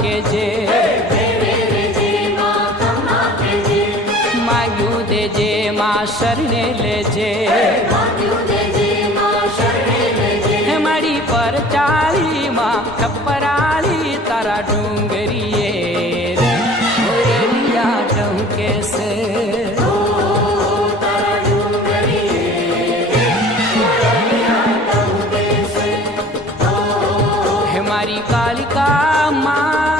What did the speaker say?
के जे माग्यू दे जे मां शरणे ले जे मारी पर चाली मां कपराली तारा डूंगरिए लिया टंके से हमारी कालिका माँ